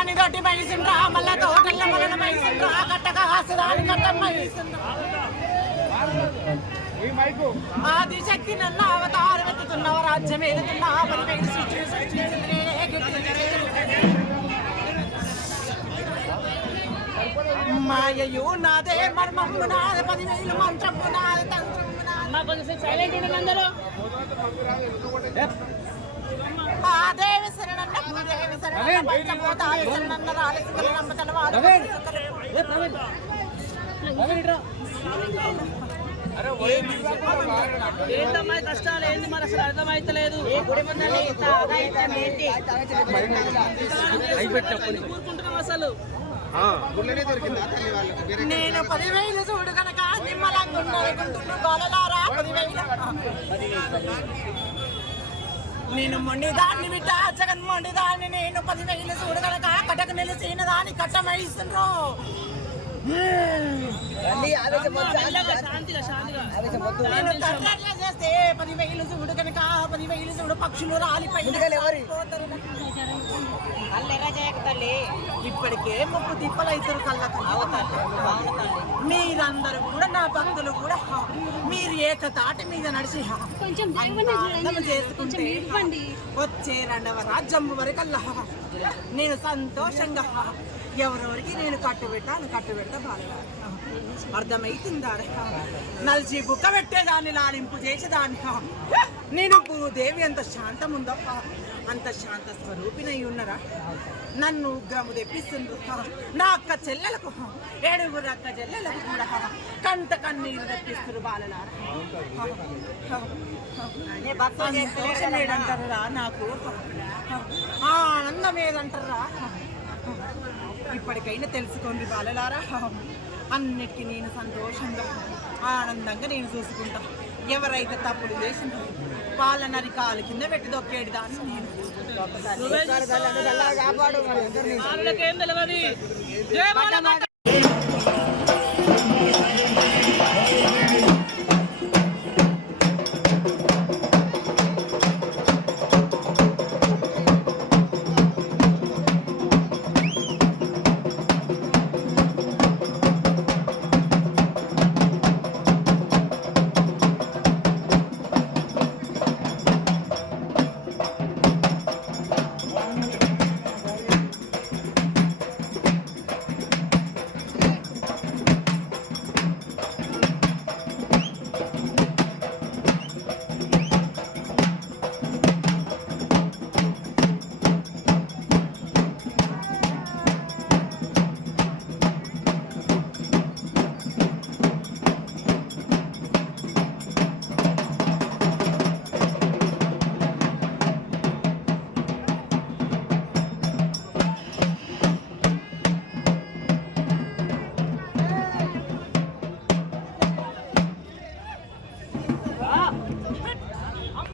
దాని దొడ్డి మైసిండ్రా మల్ల తోటల్ల మలన మైసిండ్రా కట్టగా హాసరాని కట్టమ్మ మైసిండ్రా ఆదిశక్తి నన్న అవతారం ఎత్తుతున్నవ రాజ్యం ఏలుతున్నా మాయయు నాదే మర్మము నాదే 10,000 మంత్రము నాదే తంత్రము నాదే కొంచెం సైలెంట్ ఉండండి అందరూ ఆ దేవి శరణన్న భూదేవి శరణన్న పంచభూతాలు శరణన్న రాలసికల నమ్మతల వాడు ఏంటమ్మా కష్టాలు ఏంది మరి అసలు అర్థమైతలేదు కూరుకుంటున్నాం అసలు నేను 10,000 చూడు కనుక నిమ్మలంగుంటున్న బాలలారా 10,000 నేను మొండిదాన్ని బిడ్డ జగన్మోండిదాన్ని నేను 10,000 చూడు కనుక కటకు నిలిచిన దాన్ని కట్టమైస్తుండ్రు చేస్తే 10,000 చూడు కనుక 10,000 చూడు పక్షులు రాలిపై ఇప్పటికే ముప్పు తిప్పలైతారు కళ్ళ మీరందరూ కూడా నా భక్తులు కూడా మీరు ఏకతాటి మీద నడిచి చేసుకుంటే వచ్చే 2వ రాజ్యం వరకల్లా నేను సంతోషంగా ఎవరెవరికి నేను కట్టుబెడతా బాగా అర్థమైతుందా నలిచి బుక్క పెట్టేదాన్ని లాలింపు చేసేదాన్ని నేను భూదేవి ఎంత శాంతం ఉందో అంత శాంత స్వరూపినై ఉన్నరా నన్ను ఉగ్రము తెప్పిస్తుంది నా అక్క చెల్లెలకు 7 అక్క చెల్లెలకు కూడా కంట కన్నీరు తెప్పిస్తారు బాలలారా ఏదంటారా నాకు ఆనందం ఏదంటారా ఇప్పటికైనా తెలుసుకోండి బాలలారా అన్నిటికీ నేను సంతోషంగా ఆనందంగా నేను చూసుకుంటా ఎవరైతే తప్పులు చేసిందో వాళ్ళ నరికాలు కింద పెట్టి దొక్కేడు దాన్ని నేను